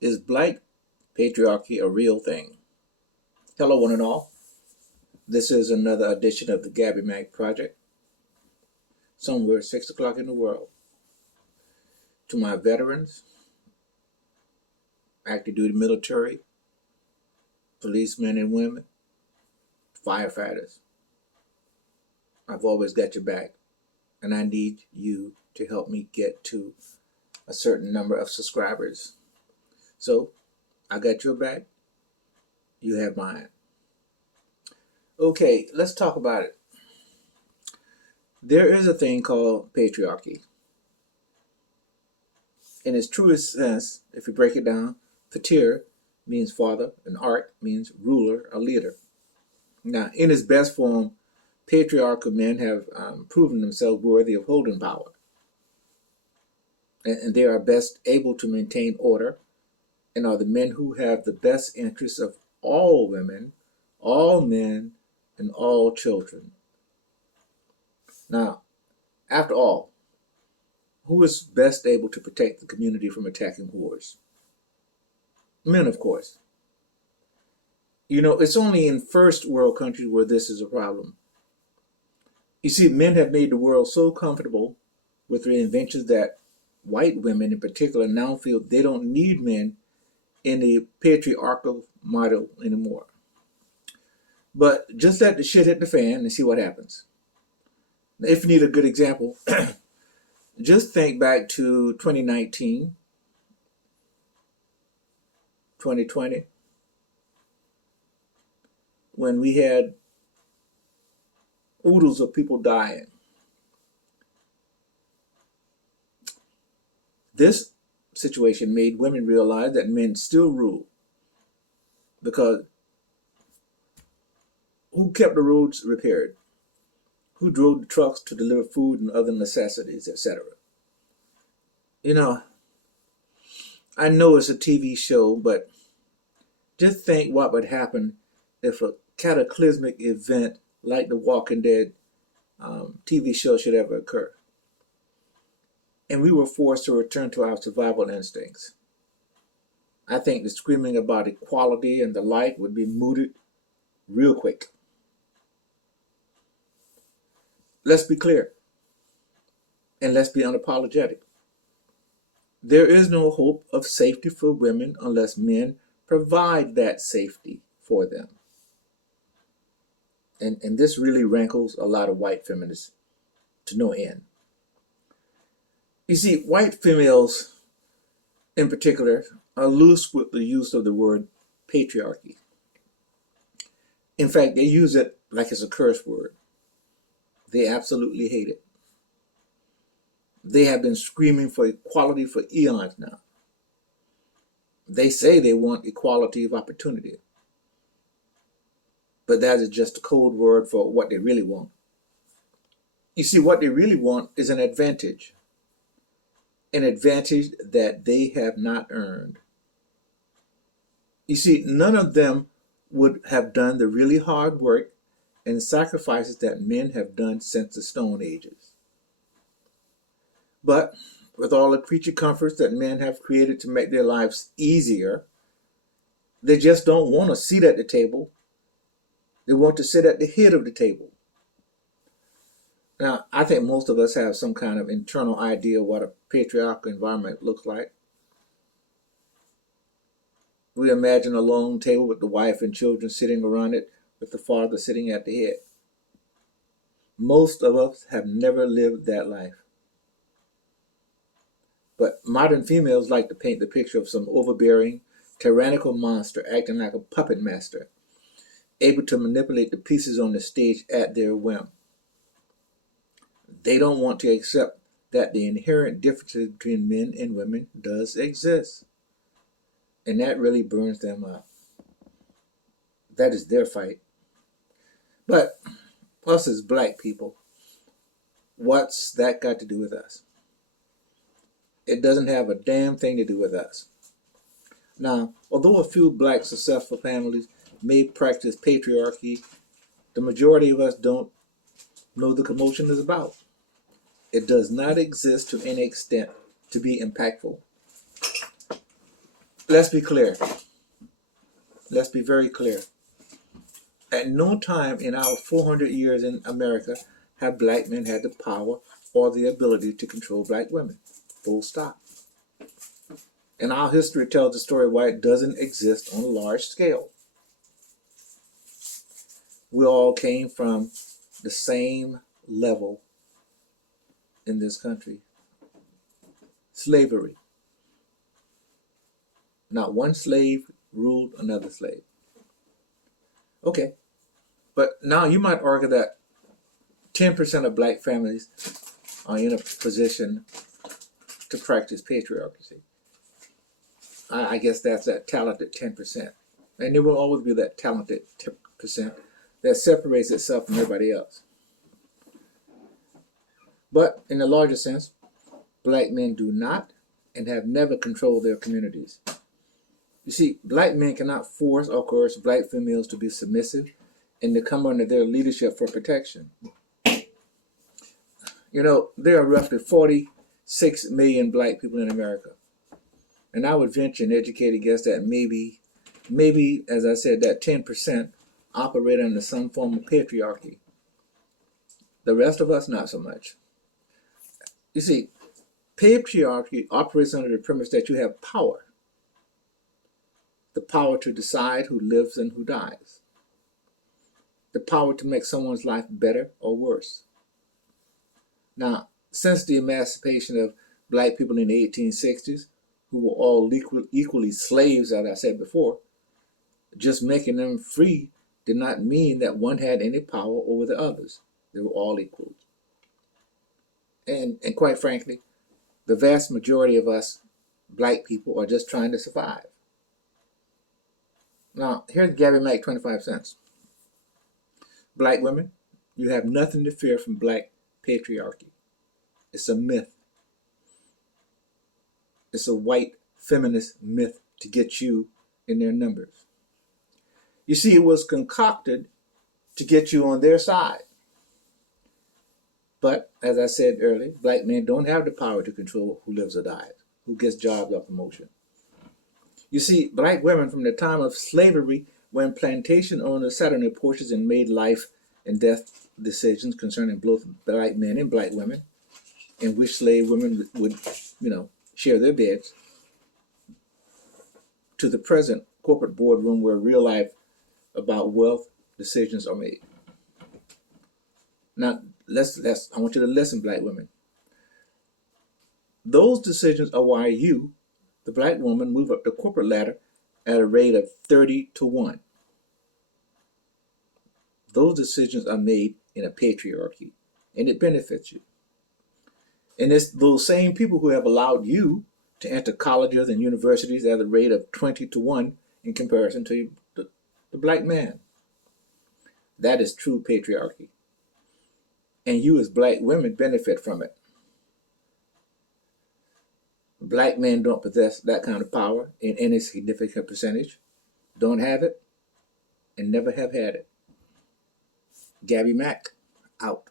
Is black patriarchy a real thing? Hello, one and all. This is another edition of the Gabby Mac Project, somewhere 6 o'clock in the world. To my veterans, active duty military, policemen and women, firefighters, I've always got your back, and I need you to help me get to a certain number of subscribers. So, I got your back, you have mine. Okay, let's talk about it. There is a thing called patriarchy. In its truest sense, if you break it down, pater means father, and art means ruler or leader. Now, in its best form, patriarchal men have proven themselves worthy of holding power. And they are best able to maintain order and are the men who have the best interests of all women, all men, and all children. Now, after all, who is best able to protect the community from attacking whores? Men, of course. You know, it's only in first world countries where this is a problem. You see, men have made the world so comfortable with their inventions that white women in particular now feel they don't need men in the patriarchal model anymore. But just let the shit hit the fan and see what happens. Now, if you need a good example, just think back to 2019, 2020, when we had oodles of people dying. This situation made women realize that men still rule, because who kept the roads repaired? Who drove the trucks to deliver food and other necessities, etc.? You know, I know it's a TV show, but just think what would happen if a cataclysmic event like The Walking Dead TV show should ever occur, and we were forced to return to our survival instincts. I think the screaming about equality and the like would be mooted real quick. Let's be clear, and let's be unapologetic. There is no hope of safety for women unless men provide that safety for them. And this really rankles a lot of white feminists to no end. You see, white females in particular are loose with the use of the word patriarchy. In fact, they use it like it's a curse word. They absolutely hate it. They have been screaming for equality for eons now. They say they want equality of opportunity, but that is just a code word for what they really want. You see, what they really want is an advantage that they have not earned. You see, none of them would have done the really hard work and sacrifices that men have done since the Stone Ages. But with all the creature comforts that men have created to make their lives easier, they just don't want a seat at the table. They want to sit at the head of the table. Now, I think most of us have some kind of internal idea of what a patriarchal environment looks like. We imagine a long table with the wife and children sitting around it, with the father sitting at the head. Most of us have never lived that life. But modern females like to paint the picture of some overbearing, tyrannical monster acting like a puppet master, able to manipulate the pieces on the stage at their whim. They don't want to accept that the inherent differences between men and women does exist. And that really burns them up. That is their fight. But us as black people, what's that got to do with us? It doesn't have a damn thing to do with us. Now, although a few black successful families may practice patriarchy, the majority of us don't know the commotion is about. It does not exist to any extent to be impactful. let's be clear. Let's be very clear. At no time in our 400 years in America have black men had the power or the ability to control black women. Full stop. And our history tells the story why it doesn't exist on a large scale. We all came from the same level in this country. Slavery. Not one slave ruled another slave. Okay, but now you might argue that 10% of black families are in a position to practice patriarchy. I guess that's that talented 10%. And there will always be that talented 10% that separates itself from everybody else. But in a larger sense, black men do not and have never controlled their communities. You see, black men cannot force or coerce black females to be submissive and to come under their leadership for protection. You know, there are roughly 46 million black people in America. And I would venture an educated guess that maybe, as I said, that 10% operate under some form of patriarchy. The rest of us, not so much. You see, patriarchy operates under the premise that you have power. The power to decide who lives and who dies. The power to make someone's life better or worse. Now, since the emancipation of black people in the 1860s, who were all equally slaves, as I said before, just making them free did not mean that one had any power over the others. They were all equal. And quite frankly, the vast majority of us black people are just trying to survive. Now, here's Gabby Mack, 25 cents. Black women, you have nothing to fear from black patriarchy. It's a myth. It's a white feminist myth to get you in their numbers. You see, it was concocted to get you on their side. But, as I said earlier, black men don't have the power to control who lives or dies, who gets jobs or promotion. You see, black women from the time of slavery, when plantation owners sat on their porches and made life and death decisions concerning both black men and black women, in which slave women would, share their beds, to the present corporate boardroom where real life about wealth decisions are made. Now, I want you to listen, black women. Those decisions are why you, the black woman, move up the corporate ladder at a rate of 30 to 1. Those decisions are made in a patriarchy, and it benefits you. And it's those same people who have allowed you to enter colleges and universities at a rate of 20 to 1 in comparison to the black man. That is true patriarchy. And you as black women benefit from it. Black men don't possess that kind of power in any significant percentage, don't have it, and never have had it. Gabby Mack, out.